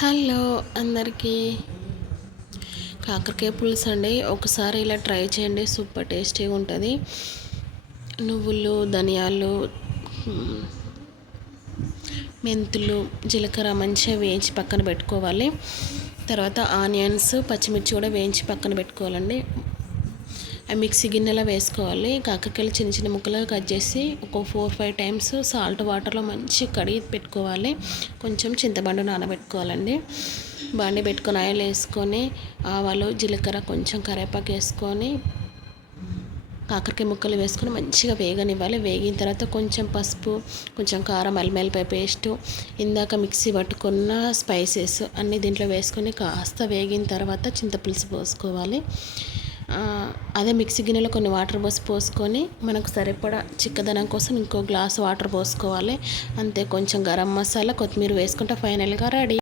Hello అందరికీ కాకరకాయ పులుసు అండి. ఒకసారి ఇలా ట్రై చేయండి, సూపర్ టేస్టీగా ఉంటుంది. నువ్వులు, ధనియాలు, మెంతులు, జీలకర్ర మంచిగా వేయించి పక్కన పెట్టుకోవాలి. తర్వాత ఆనియన్స్, పచ్చిమిర్చి కూడా వేయించి పక్కన పెట్టుకోవాలండి. అవి మిక్సీ గిన్నెలో వేసుకోవాలి. కాకరకాయలు చిన్న చిన్న ముక్కలుగా కట్ చేసి ఒక 4-5 టైమ్స్ సాల్ట్ వాటర్లో మంచిగా కడిగి పెట్టుకోవాలి. కొంచెం చింతపండు నానబెట్టుకోవాలండి. బాండి పెట్టుకొని ఆయిల్ వేసుకొని ఆవాలు, జీలకర్ర, కొంచెం కరివేపాకు వేసుకొని కాకరకాయ ముక్కలు వేసుకొని మంచిగా వేగనివ్వాలి. వేగిన తర్వాత కొంచెం పసుపు, కొంచెం కారం, అల్లం వెల్లిపాయ పేస్టు, ఇందాక మిక్సీ పట్టుకున్న స్పైసెస్ అన్నీ దీంట్లో వేసుకొని కాస్త వేగిన తర్వాత చింతపులుసు పోసుకోవాలి. అదే మిక్సీ గిన్నెలో కొన్ని వాటర్ పోసుకొని మనకు సరిపడా చిక్కదనం కోసం ఇంకో గ్లాస్ వాటర్ పోసుకోవాలి. అంతే, కొంచెం గరం మసాలా, కొత్తిమీర వేసుకుంటే ఫైనల్గా రెడీ.